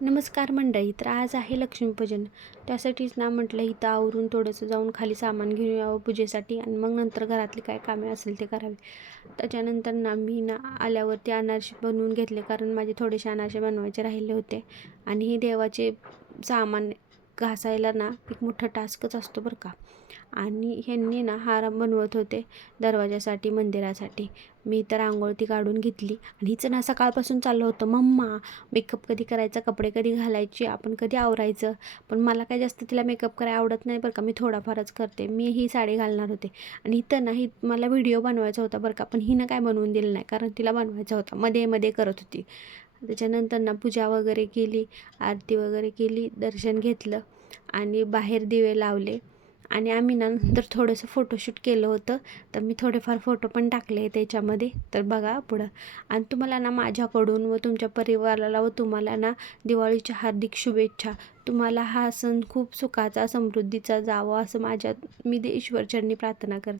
नमस्कार मंडळी. तर आज आहे लक्ष्मीपूजन. त्यासाठीच ना म्हटलं इथं आवरून थोडंसं जाऊन खाली सामान घेऊन यावं पूजेसाठी आणि मग नंतर घरातली काय कामे असेल ते करावे. त्याच्यानंतर ना मी ना आल्यावरती अनारसे बनवून घेतले, कारण माझे थोडेसे अनारसे बनवायचे राहिले होते. आणि हे देवाचे सामान घासायला ना एक मोठा टास्कच असतो बरं का. आणि ह्यांनी ना हार बनवत होते दरवाजासाठी, मंदिरासाठी. मी तर रांगोळी काढून घेतली आणि हिचं ना सकाळपासून चाललं होतं, मम्मा मेकअप कधी करायचा, कपडे कधी घालायचे, आपण कधी आवरायचं. पण मला काय जास्त तिला मेकअप करायला आवडत नाही बरं का, मी थोडाफारच करते. मी ही साडी घालणार होते आणि इथं ना मला व्हिडिओ बनवायचा होता बरं का, पण हिनं काय बनवून दिलं नाही, कारण तिला बनवायचा होता. मध्ये मध्ये करत होती. त्याच्यानंतर ना पूजा वगैरे केली, आरती वगैरे केली, दर्शन घेतलं आणि बाहेर दिवे लावले. आणि आम्ही ना नंतर थोडंसं फोटोशूट केलं होतं, तर मी थोडेफार फोटो पण टाकले त्याच्यामध्ये, तर बघा पुढं. आणि तुम्हाला ना माझ्याकडून व तुमच्या परिवाराला व तुम्हाला ना दिवाळीच्या हार्दिक शुभेच्छा. तुम्हाला हा सण खूप सुखाचा, समृद्धीचा जावं असं मी ईश्वरचरणी प्रार्थना करते.